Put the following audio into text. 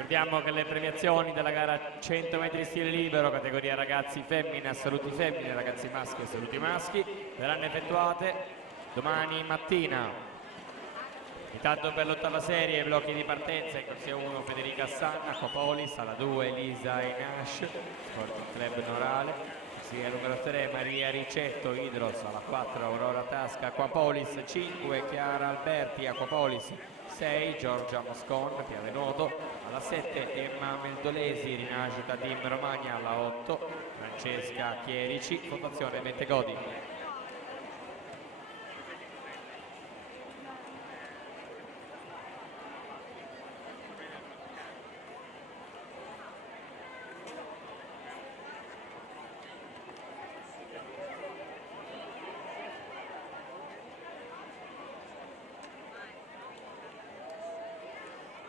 Ricordiamo che le premiazioni della gara 100 metri stile libero, categoria ragazzi femmine, assoluti femmine, ragazzi maschi, assoluti maschi, verranno effettuate domani mattina. Intanto per l'8ª serie, blocchi di partenza, in corsia 1 Federica Sanna, Aquapolis, alla 2 Elisa Inash, Sport Club Norale, corsia numero 3 Maria Ricetto, Idros, alla 4 Aurora Tasca, Aquapolis, 5 Chiara Alberti, Aquapolis, 6 Giorgia Moscon, Piave Nuoto, alla 7 Emma Meldolesi, Rinascita Team Romagna, alla 8 Francesca Chierici, Fondazione Bentegodi.